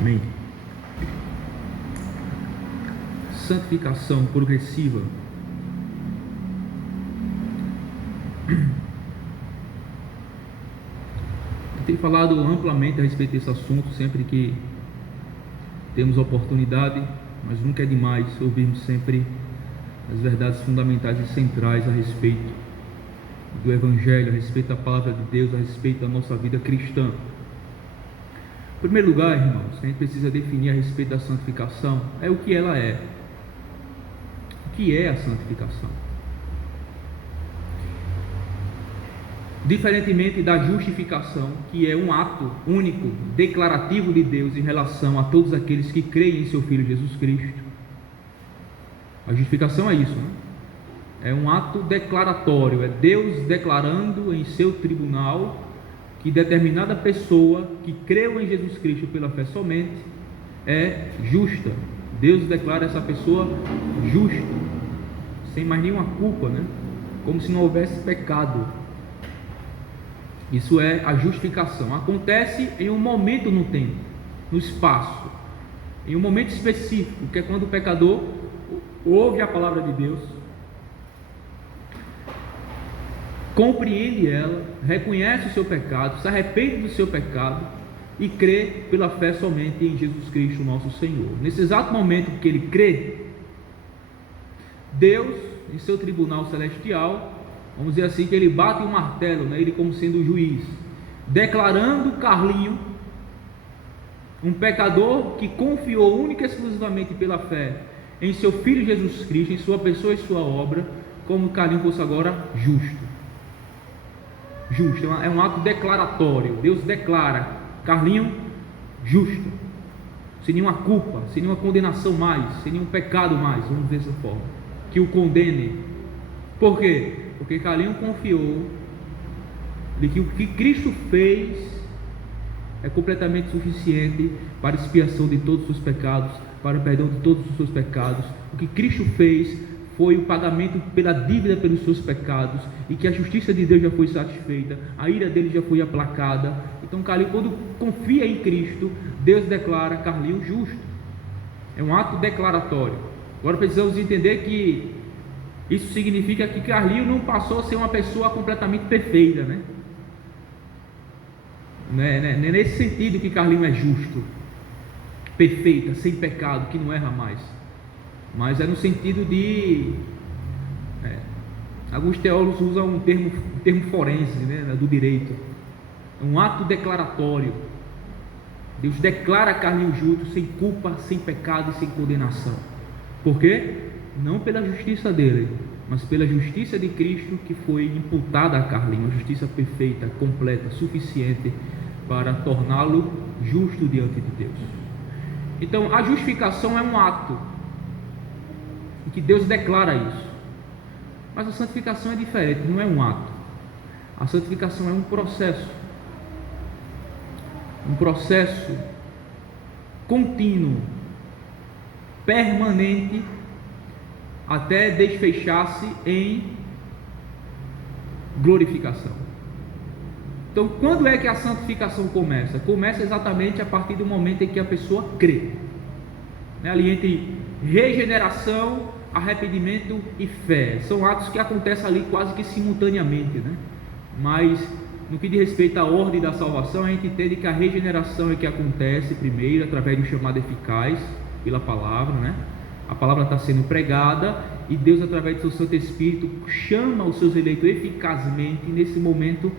Amém. Santificação progressiva. Eu tenho falado amplamente a respeito desse assunto sempre que temos oportunidade, mas nunca é demais ouvirmos sempre as verdades fundamentais e centrais a respeito do Evangelho, a respeito da Palavra de Deus, a respeito da nossa vida cristã. Em primeiro lugar, irmãos, a gente precisa definir a respeito da santificação, o que ela é. O que é a santificação? Diferentemente da justificação, que é um ato único, declarativo de Deus em relação a todos aqueles que creem em seu Filho Jesus Cristo. A justificação é isso, né? É um ato declaratório, é Deus declarando em seu tribunal que determinada pessoa que creu em Jesus Cristo pela fé somente é justa. Deus declara essa pessoa justa, sem mais nenhuma culpa, né? Como se não houvesse pecado. Isso é a justificação. Acontece em um momento no tempo, no espaço, em um momento específico, que é quando o pecador ouve a palavra de Deus, compreende ela, reconhece o seu pecado, se arrepende do seu pecado e crê pela fé somente em Jesus Cristo, nosso Senhor. Nesse exato momento que ele crê, Deus, em seu tribunal celestial, vamos dizer assim, que ele bate um martelo, né? Ele como sendo o juiz, declarando Carlinho, um pecador que confiou única e exclusivamente pela fé em seu Filho Jesus Cristo, em sua pessoa e sua obra, como Carlinho fosse agora justo. Justo, é um ato declaratório. Deus declara Carlinho justo, sem nenhuma culpa, sem nenhuma condenação mais, sem nenhum pecado mais, vamos dizer dessa forma, que o condene. Por quê? Porque Carlinho confiou de que o que Cristo fez é completamente suficiente para a expiação de todos os seus pecados, para o perdão de todos os seus pecados. O que Cristo fez foi o pagamento pela dívida pelos seus pecados, e que a justiça de Deus já foi satisfeita, a ira dele já foi aplacada. Então Carlinho, quando confia em Cristo, Deus declara Carlinho justo. É um ato declaratório. Agora precisamos entender que isso significa que Carlinho não passou a ser uma pessoa completamente perfeita, né? Não é nesse sentido que Carlinho é justo, perfeita, sem pecado, que não erra mais, mas é no sentido de alguns teólogos usam um termo forense, né, do direito. É um ato declaratório. Deus declara Carlinho justo, sem culpa, sem pecado e sem condenação. Por quê? Não pela justiça dele, mas pela justiça de Cristo que foi imputada a Carlinho, uma justiça perfeita, completa, suficiente para torná-lo justo diante de Deus. Então a justificação é um ato em que Deus declara isso, mas a santificação é diferente, não é um ato. A santificação é um processo contínuo, permanente, até desfechar-se em glorificação. Então, quando é que a santificação começa? Começa exatamente a partir do momento em que a pessoa crê, ali entre regeneração, arrependimento e fé. São atos que acontecem ali quase que simultaneamente, né? Mas no que diz respeito à ordem da salvação, a gente entende que a regeneração é que acontece primeiro através do chamado eficaz pela palavra, né? A palavra está sendo pregada e Deus, através do seu Santo Espírito, chama os seus eleitos eficazmente. E nesse momento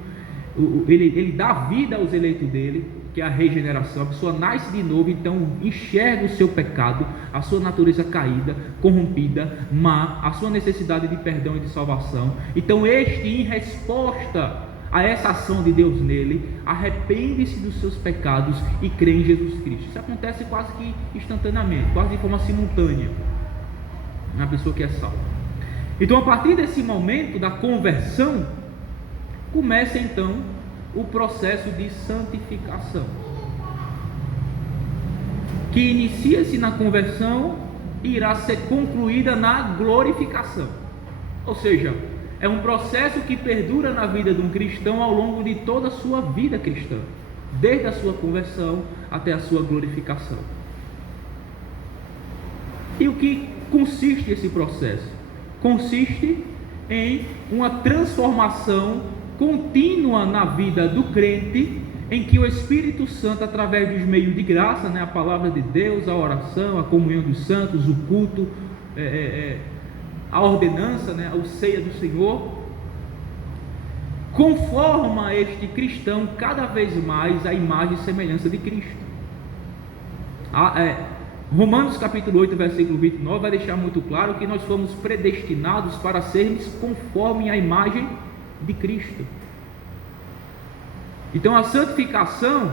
ele dá vida aos eleitos dele, que é a regeneração. A pessoa nasce de novo, então enxerga o seu pecado, a sua natureza caída, corrompida, má, a sua necessidade de perdão e de salvação. Então em resposta a essa ação de Deus nele, arrepende-se dos seus pecados e crê em Jesus Cristo. Isso acontece quase que instantaneamente, quase de forma simultânea na pessoa que é salva. Então, a partir desse momento da conversão, começa então o processo de santificação, que inicia-se na conversão e irá ser concluída na glorificação. Ou seja, é um processo que perdura na vida de um cristão ao longo de toda a sua vida cristã. desde a sua conversão até a sua glorificação. E o que consiste esse processo? Consiste em uma transformação contínua na vida do crente, em que o Espírito Santo, através dos meios de graça, a palavra de Deus, a oração, a comunhão dos santos, o culto, a ordenança, a ceia do Senhor, conforma este cristão cada vez mais a imagem e semelhança de Cristo. Romanos capítulo 8, versículo 29 vai deixar muito claro que nós fomos predestinados para sermos conforme a imagem de Cristo. Então a santificação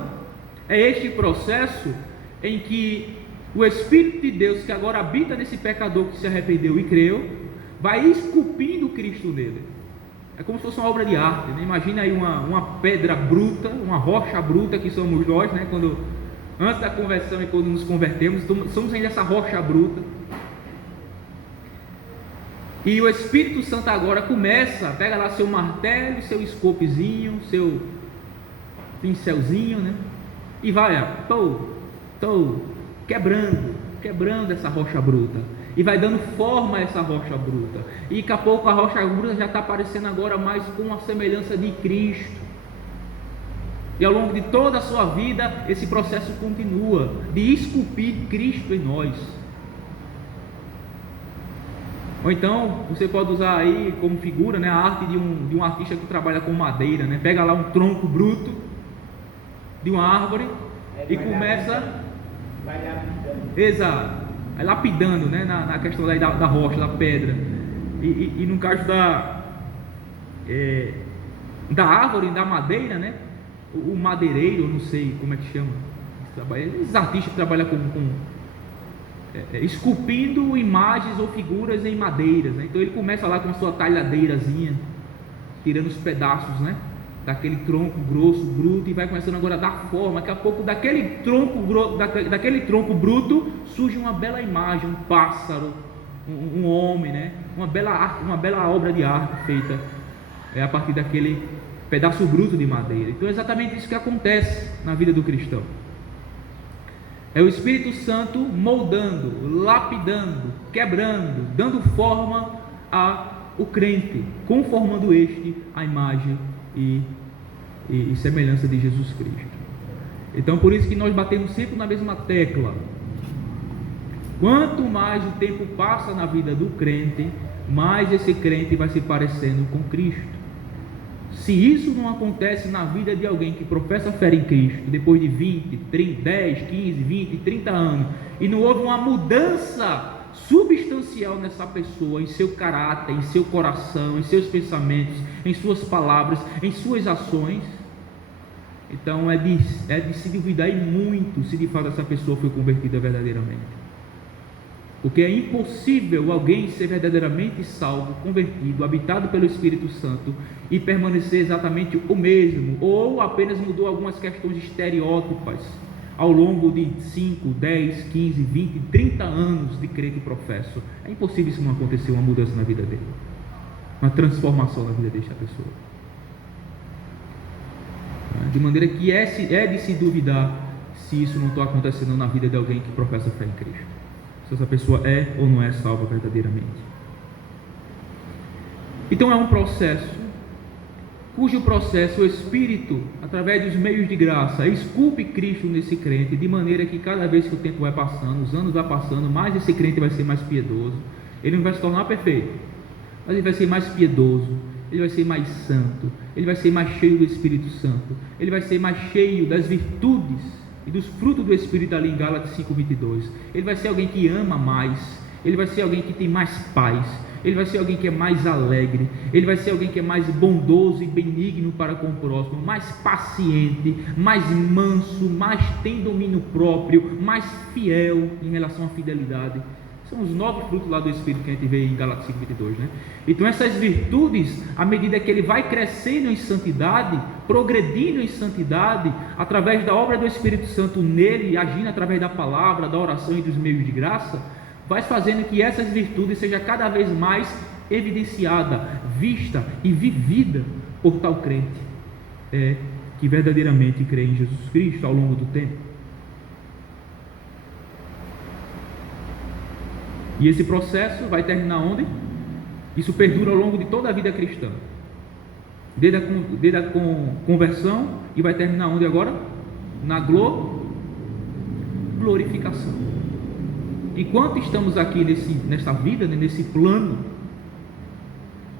é este processo em que o Espírito de Deus, que agora habita nesse pecador que se arrependeu e creu, vai esculpindo Cristo nele. É como se fosse uma obra de arte, Imagina aí uma pedra bruta, uma rocha bruta que somos nós, quando antes da conversão e quando nos convertemos, somos ainda essa rocha bruta. E o Espírito Santo agora pega lá seu martelo, seu escopezinho, seu pincelzinho, e vai quebrando essa rocha bruta, e vai dando forma a essa rocha bruta, e daqui a pouco a rocha bruta já está aparecendo agora mais com a semelhança de Cristo. E ao longo de toda a sua vida, esse processo continua de esculpir Cristo em nós. Ou então, você pode usar aí como figura, a arte de um artista que trabalha com madeira, Pega lá um tronco bruto de uma árvore e começa... Vai lapidando. Exato. Vai lapidando, na questão da rocha, da pedra. E no caso da árvore, da madeira, o madeireiro, eu não sei como é que chama, esses artistas que trabalham esculpindo imagens ou figuras em madeiras, Então ele começa lá com a sua talhadeirazinha, tirando os pedaços, daquele tronco grosso, bruto, e vai começando agora a dar forma. Daqui a pouco daquele tronco bruto surge uma bela imagem, um pássaro, um homem, uma bela obra de arte feita a partir daquele pedaço bruto de madeira. Então é exatamente isso que acontece na vida do cristão. É o Espírito Santo moldando, lapidando, quebrando, dando forma ao crente, conformando este à imagem e semelhança de Jesus Cristo. Então por isso que nós batemos sempre na mesma tecla. Quanto mais o tempo passa na vida do crente, mais esse crente vai se parecendo com Cristo. Se isso não acontece na vida de alguém que professa fé em Cristo, depois de 20, 30, 10, 15, 20, 30 anos, e não houve uma mudança substancial nessa pessoa, em seu caráter, em seu coração, em seus pensamentos, em suas palavras, em suas ações, então é de se duvidar muito se de fato essa pessoa foi convertida verdadeiramente. Porque é impossível alguém ser verdadeiramente salvo, convertido, habitado pelo Espírito Santo e permanecer exatamente o mesmo, ou apenas mudou algumas questões estereótipas ao longo de 5, 10, 15, 20, 30 anos de crente e professo. É impossível isso não acontecer, uma mudança na vida dele, uma transformação na vida desta pessoa. De maneira que é de se duvidar se isso não está acontecendo na vida de alguém que professa fé em Cristo, se essa pessoa é ou não é salva verdadeiramente. Então é um processo, cujo processo o Espírito, através dos meios de graça, esculpe Cristo nesse crente, de maneira que cada vez que o tempo vai passando, os anos vão passando, mais esse crente vai ser mais piedoso. Ele não vai se tornar perfeito, mas ele vai ser mais piedoso, ele vai ser mais santo, ele vai ser mais cheio do Espírito Santo, ele vai ser mais cheio das virtudes e dos frutos do Espírito ali em Gálatas 5:22. Ele vai ser alguém que ama mais, ele vai ser alguém que tem mais paz, ele vai ser alguém que é mais alegre, ele vai ser alguém que é mais bondoso e benigno para com o próximo, mais paciente, mais manso, mais tem domínio próprio, mais fiel em relação à fidelidade. São os 9 frutos lá do Espírito que a gente vê em Gálatas 5:22, Então essas virtudes, à medida que ele vai crescendo em santidade, progredindo em santidade, através da obra do Espírito Santo nele, agindo através da palavra, da oração e dos meios de graça, vai fazendo que essas virtudes sejam cada vez mais evidenciada, vista e vivida por tal crente. que verdadeiramente crê em Jesus Cristo ao longo do tempo. E esse processo vai terminar onde? Isso perdura ao longo de toda a vida cristã, desde a conversão, e vai terminar onde agora? Na glorificação. Enquanto estamos aqui nesta vida, nesse plano,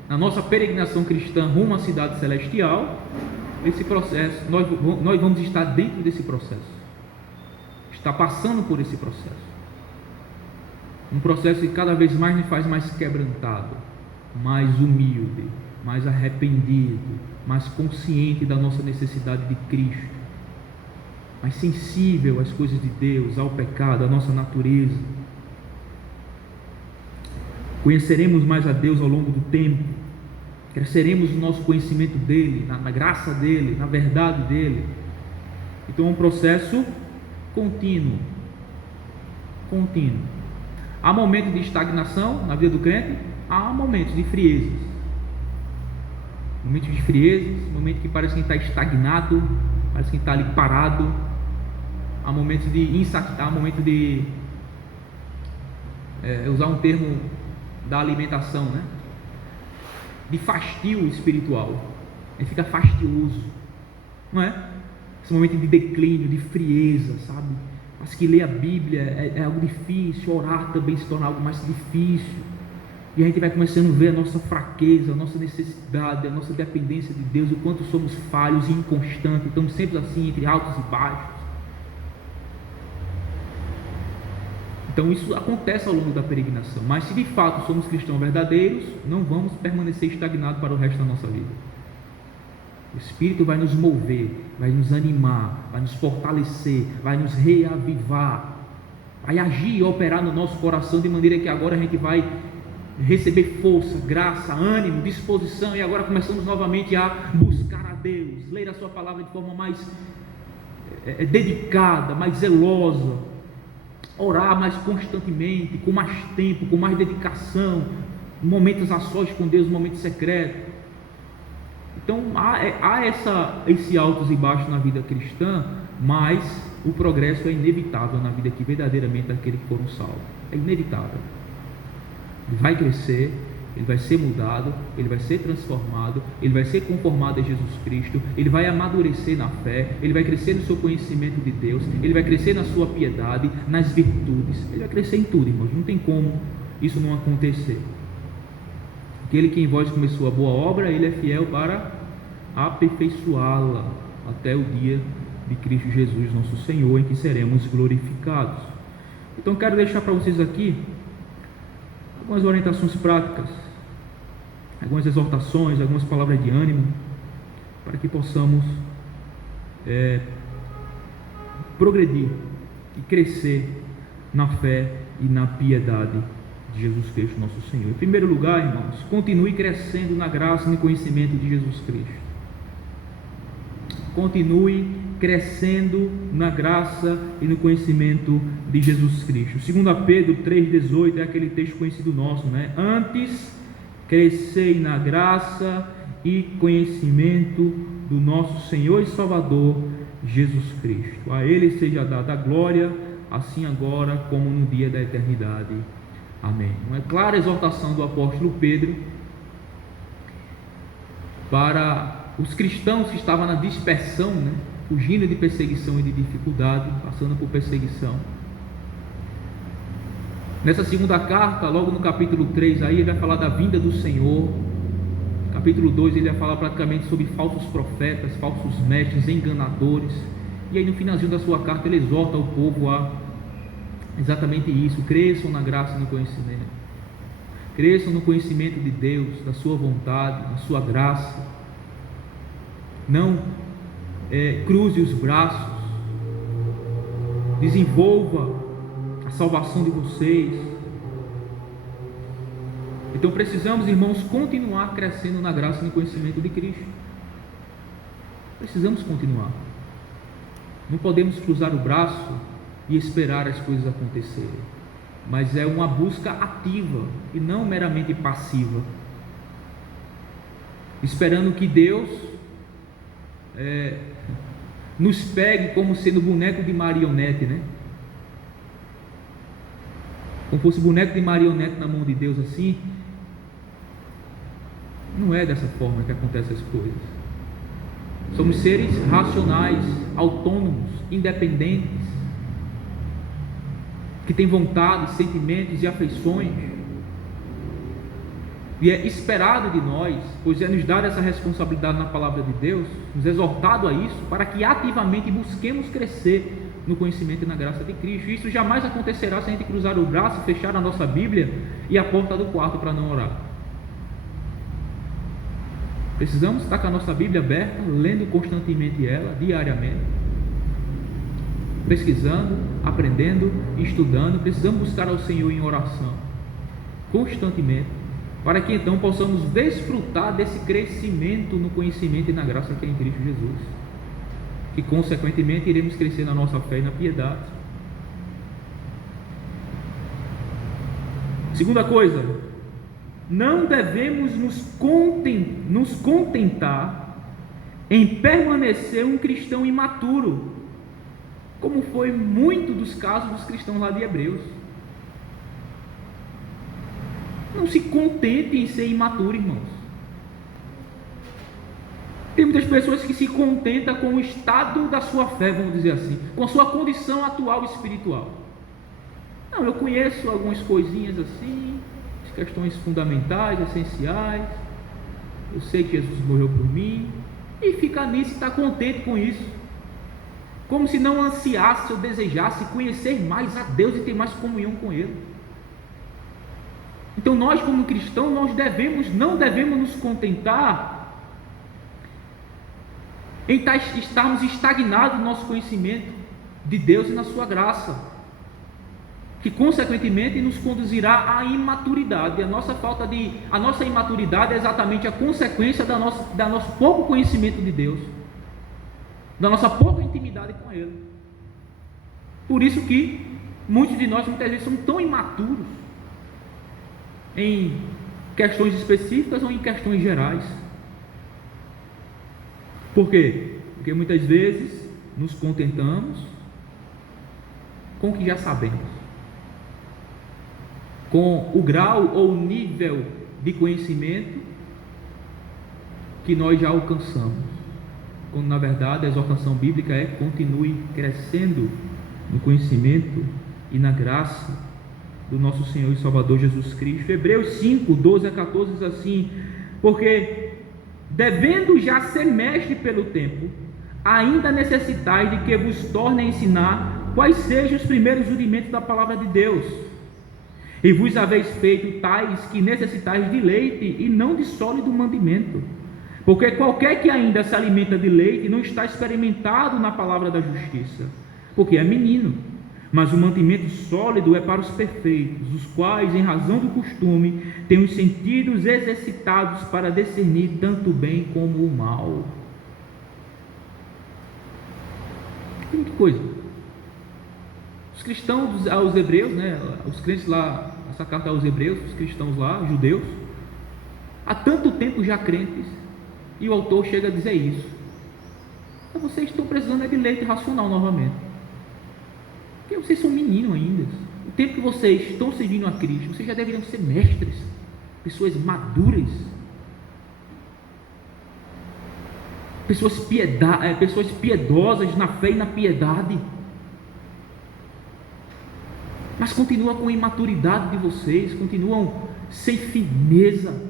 na nossa peregrinação cristã rumo à cidade celestial, esse processo, nós vamos estar dentro desse processo, está passando por esse processo, um processo que cada vez mais nos faz mais quebrantado, mais humilde, mais arrependido, mais consciente da nossa necessidade de Cristo, mais sensível às coisas de Deus, ao pecado, à nossa natureza. Conheceremos mais a Deus ao longo do tempo, cresceremos no nosso conhecimento dEle, na graça dEle, na verdade dEle. Então é um processo contínuo. Há momentos de estagnação na vida do crente, há momentos de friezas. Momentos de friezas, momentos que parece que está estagnado, parece que está ali parado. Há momentos de insatisfação, há momentos de usar um termo da alimentação, né? De fastio espiritual. Ele fica fastioso, não é? Esse momento de declínio, de frieza, sabe? Mas que ler a Bíblia é algo difícil, orar também se torna algo mais difícil, e a gente vai começando a ver a nossa fraqueza, a nossa necessidade, a nossa dependência de Deus, o quanto somos falhos e inconstantes, estamos sempre assim, entre altos e baixos. Então isso acontece ao longo da peregrinação, mas se de fato somos cristãos verdadeiros, não vamos permanecer estagnados para o resto da nossa vida. O Espírito vai nos mover, vai nos animar, vai nos fortalecer, vai nos reavivar, vai agir e operar no nosso coração, de maneira que agora a gente vai receber força, graça, ânimo, disposição, e agora começamos novamente a buscar a Deus, ler a sua palavra de forma mais dedicada, mais zelosa, orar mais constantemente, com mais tempo, com mais dedicação, momentos a sós com Deus, momentos secretos. Então há esse altos e baixos na vida cristã, mas o progresso é inevitável na vida que verdadeiramente daqueles que foram salvos. É inevitável. Ele vai crescer, ele vai ser mudado, ele vai ser transformado, ele vai ser conformado a Jesus Cristo, ele vai amadurecer na fé, ele vai crescer no seu conhecimento de Deus, ele vai crescer na sua piedade, nas virtudes, ele vai crescer em tudo, irmãos. Não tem como isso não acontecer. Aquele que em vós começou a boa obra, ele é fiel para aperfeiçoá-la até o dia de Cristo Jesus, nosso Senhor, em que seremos glorificados. Então quero deixar para vocês aqui algumas orientações práticas, algumas exortações, algumas palavras de ânimo, para que possamos progredir e crescer na fé e na piedade de Jesus Cristo, nosso Senhor. Em primeiro lugar, irmãos, continue crescendo na graça e no conhecimento de Jesus Cristo. Continue crescendo na graça e no conhecimento de Jesus Cristo. 2 Pedro 3,18 é aquele texto conhecido nosso, né? Antes, crescei na graça e conhecimento do nosso Senhor e Salvador Jesus Cristo. A Ele seja dada a glória, assim agora como no dia da eternidade. Amém. Uma clara exortação do apóstolo Pedro para os cristãos que estavam na dispersão, né? Fugindo de perseguição e de dificuldade, passando por perseguição. Nessa segunda carta, logo no capítulo 3, aí ele vai falar da vinda do Senhor. Capítulo 2, ele vai falar praticamente sobre falsos profetas, falsos mestres, enganadores. E aí no finalzinho da sua carta ele exorta o povo a exatamente isso: cresçam na graça e no conhecimento, cresçam no conhecimento de Deus, da sua vontade, da sua graça. Não cruze os braços, desenvolva a salvação de vocês. Então precisamos, irmãos, continuar crescendo na graça e no conhecimento de Cristo. Precisamos continuar. Não podemos cruzar o braço e esperar as coisas acontecerem, mas é uma busca ativa e não meramente passiva, esperando que Deus nos pegue como sendo boneco de marionete, né? Como fosse boneco de marionete na mão de Deus assim. Não é dessa forma que acontecem as coisas. Somos seres racionais, autônomos, independentes, que têm vontades, sentimentos e afeições. E é esperado de nós, pois é nos dada essa responsabilidade na palavra de Deus, nos exortado a isso, para que ativamente busquemos crescer no conhecimento e na graça de Cristo. Isso jamais acontecerá se a gente cruzar o braço, fechar a nossa Bíblia e a porta do quarto para não orar. Precisamos estar com a nossa Bíblia aberta, lendo constantemente ela, diariamente, pesquisando, aprendendo, estudando. Precisamos buscar ao Senhor em oração, constantemente, para que então possamos desfrutar desse crescimento no conhecimento e na graça que é em Cristo Jesus, que consequentemente iremos crescer na nossa fé e na piedade. Segunda coisa, não devemos nos contentar em permanecer um cristão imaturo, como foi muito dos casos dos cristãos lá de Hebreus. Não se contente em ser imaturo, irmãos. Tem muitas pessoas que se contentam com o estado da sua fé, vamos dizer assim, com a sua condição atual espiritual. Não, eu conheço algumas coisinhas assim, questões fundamentais, essenciais. Eu sei que Jesus morreu por mim, e fica nisso e está contente com isso, como se não ansiasse ou desejasse conhecer mais a Deus e ter mais comunhão com Ele. Então nós, como cristãos, não devemos nos contentar em estarmos estagnados no nosso conhecimento de Deus e na sua graça, que consequentemente nos conduzirá à imaturidade. A nossa imaturidade é exatamente a consequência da nosso pouco conhecimento de Deus, da nossa pouca intimidade com Ele. Por isso que muitos de nós muitas vezes são tão imaturos em questões específicas ou em questões gerais. Por quê? Porque muitas vezes nos contentamos com o que já sabemos, com o grau ou nível de conhecimento que nós já alcançamos, quando na verdade a exortação bíblica é: continue crescendo no conhecimento e na graça do nosso Senhor e Salvador Jesus Cristo. Hebreus 5, 12 a 14 diz assim: porque devendo já ser mestre pelo tempo, ainda necessitais de que vos torne a ensinar quais sejam os primeiros rudimentos da palavra de Deus. E vos haveis feito tais que necessitais de leite e não de sólido mandamento. Porque qualquer que ainda se alimenta de leite não está experimentado na palavra da justiça, porque é menino. Mas o mantimento sólido é para os perfeitos, os quais, em razão do costume, têm os sentidos exercitados para discernir tanto o bem como o mal. Que coisa! Os cristãos aos hebreus, né, os crentes lá, essa carta aos hebreus, os cristãos lá, judeus, há tanto tempo já crentes, e o autor chega a dizer isso. Então vocês estão precisando de leite racional novamente, porque vocês são meninos ainda. O tempo que vocês estão servindo a Cristo, vocês já deveriam ser mestres, pessoas maduras, pessoas piedosas na fé e na piedade. Mas continuam com a imaturidade de vocês, continuam sem firmeza,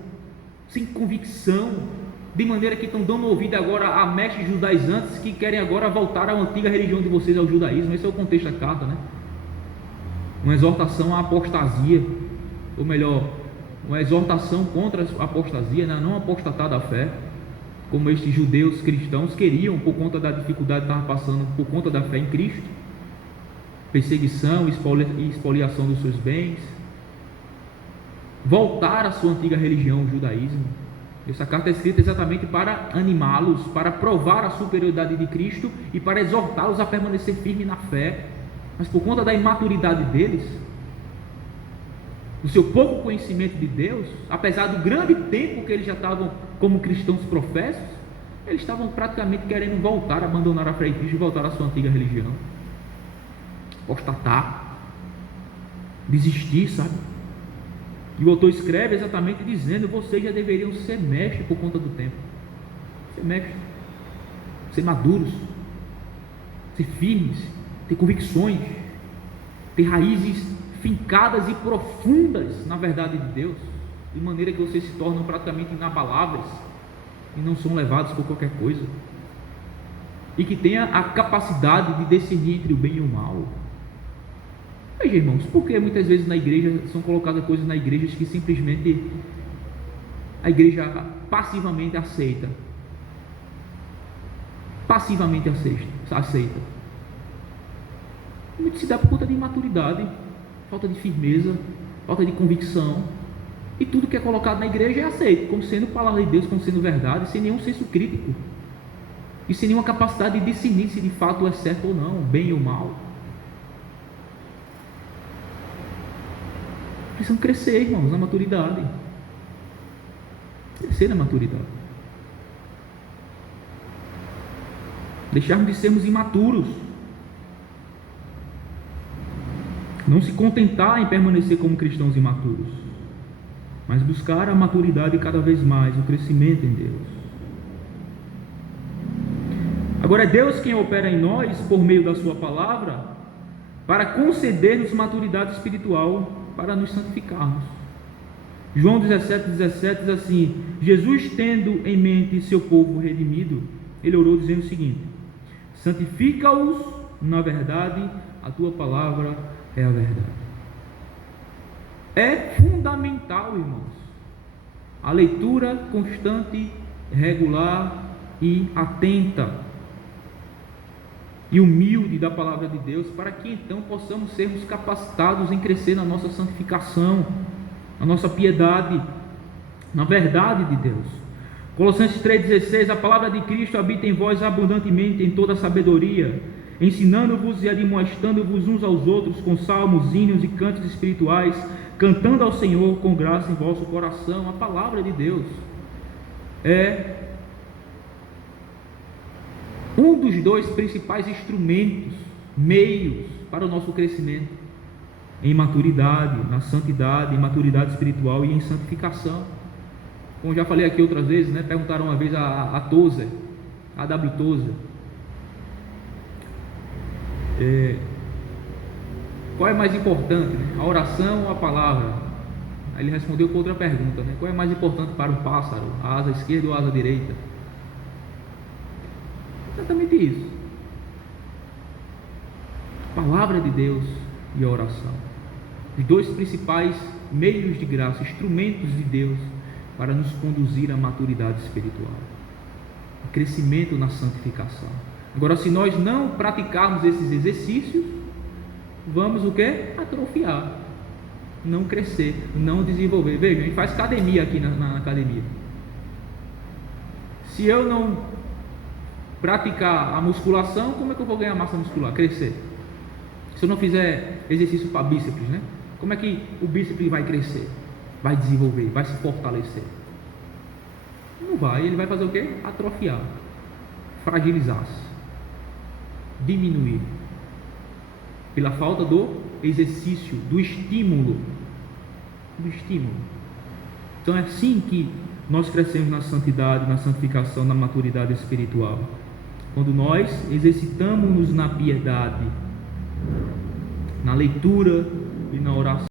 sem convicção, de maneira que estão dando ouvido agora a mestres judaizantes que querem agora voltar à antiga religião de vocês, ao judaísmo. Esse é o contexto da carta, né? Uma exortação à apostasia, ou melhor, uma exortação contra a apostasia, né? Não apostatar da fé, como estes judeus cristãos queriam, por conta da dificuldade que estavam passando por conta da fé em Cristo, perseguição e expoliação dos seus bens, voltar à sua antiga religião, o judaísmo. Essa carta é escrita exatamente para animá-los, para provar a superioridade de Cristo e para exortá-los a permanecer firme na fé. Mas por conta da imaturidade deles, do seu pouco conhecimento de Deus, apesar do grande tempo que eles já estavam como cristãos professos, Eles estavam praticamente querendo voltar, abandonar a fé em Cristo e voltar à sua antiga religião. Apostatar. Desistir, sabe? E o autor escreve exatamente dizendo: vocês já deveriam ser mestres por conta do tempo. Ser mestres. Ser maduros. Ser firmes. Ter convicções. Ter raízes fincadas e profundas na verdade de Deus. De maneira que vocês se tornam praticamente inabaláveis e não são levados por qualquer coisa, e que tenha a capacidade de discernir entre o bem e o mal. Veja, irmãos, porque muitas vezes na igreja são colocadas coisas na igreja que simplesmente a igreja passivamente aceita. Muito se dá por conta de imaturidade, falta de firmeza, falta de convicção. E tudo que é colocado na igreja é aceito, como sendo palavra de Deus, como sendo verdade, sem nenhum senso crítico. E sem nenhuma capacidade de discernir se de fato é certo ou não, bem ou mal. Precisam crescer, irmãos, na maturidade. Crescer na maturidade. Deixarmos de sermos imaturos. Não se contentar em permanecer como cristãos imaturos, mas buscar a maturidade cada vez mais, o crescimento em Deus. Agora é Deus quem opera em nós, por meio da sua palavra, para conceder-nos maturidade espiritual, para nos santificarmos. João 17:17 diz assim: Jesus, tendo em mente seu povo redimido, ele orou dizendo o seguinte: santifica-os na verdade, a tua palavra é a verdade. É fundamental, irmãos, a leitura constante, regular e atenta e humilde da palavra de Deus, para que então possamos sermos capacitados em crescer na nossa santificação, na nossa piedade, na verdade de Deus. Colossenses 3,16: a palavra de Cristo habita em vós abundantemente em toda sabedoria, ensinando-vos e admoestando-vos uns aos outros com salmos, hinos e cantos espirituais, cantando ao Senhor com graça em vosso coração. A palavra de Deus é um dos dois principais instrumentos, meios para o nosso crescimento em maturidade, na santidade, em maturidade espiritual e em santificação. Como já falei aqui outras vezes, né? Perguntaram uma vez a Tozer, a W. Tozer, qual é mais importante, né? A oração ou a palavra? Aí ele respondeu com outra pergunta, né? Qual é mais importante para um pássaro, a asa esquerda ou a asa direita? Exatamente isso. A palavra de Deus e a oração, os dois principais meios de graça, instrumentos de Deus para nos conduzir à maturidade espiritual, ao crescimento na santificação. Agora, se nós não praticarmos esses exercícios, vamos o quê? Atrofiar, não crescer, não desenvolver. Veja, a gente faz academia aqui na academia. Se eu não praticar a musculação, como é que eu vou ganhar massa muscular? Crescer. Se eu não fizer exercício para bíceps, né? Como é que o bíceps vai crescer? Vai desenvolver, vai se fortalecer? Não vai, ele vai fazer o quê? Atrofiar, fragilizar-se, diminuir, pela falta do exercício, do estímulo. Então é assim que nós crescemos na santidade, na santificação, na maturidade espiritual, quando nós exercitamos-nos na piedade, na leitura e na oração.